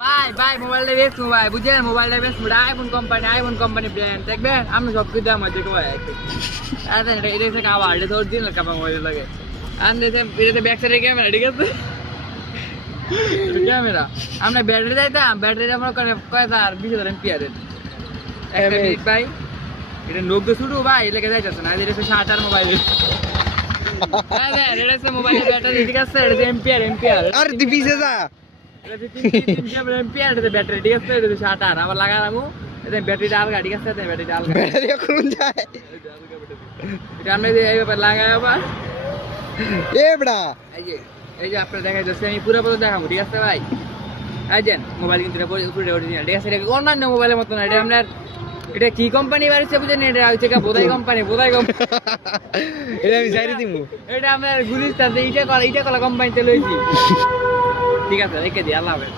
ভাই ভাই মোবাইলটা বেচবো ভাই বুঝছেন মোবাইলটা বেচবো আইফোন কোম্পানি ব্র্যান্ড দেখবেন আমি সব কিছু দাম আছে ভাই এটা হচ্ছে কাবার এটা তোর দিন কাপা মোবাইল লাগে আর এটাতে ব্যাক সাইডে ক্যামেরা ঠিক আছে ক্যামেরা আমরা ব্যাটারি যাইতাম ব্যাটারি আমরা কয় তার 20,000 এমপিয়ারের একটা মিনিট ভাই এটা 90 শুরু ভাই লেগে যাইতেছে না এটা হচ্ছে 60 মোবাইল এটা হচ্ছে মোবাইলের ব্যাটারি ঠিক আছে এটা এমপিয়ার আর তুই পিছে যা ব্যাটারি ঠিক আছে এটা 60 আবার লাগালামু এটা ব্যাটারিটা আলগা ঠিক আছে ব্যাটারিটা আলগা ব্যাটারি কোন যায় এটা আমরা এইভাবে লাগাই আবার এ বড়া এই যে আপনারা দেখা যাচ্ছে আমি পুরো দেখাবো ঠিক আছে ভাই এই যে মোবাইল কিন্তু পুরো অরিজিনাল ঠিক আছে এটা অন্যান্য মোবাইলের মতো না এটা আপনার এটা কি কোম্পানি বাড়িছে বুঝেন এটা হচ্ছে বোধাই কোম্পানি এটা আমি জানি দিমু এটা আপনার গুলিস্তান ইটা কলা কোম্পানিতে লইছি ঠিক আছে রেখে দিই আল্লাহ হাফেজ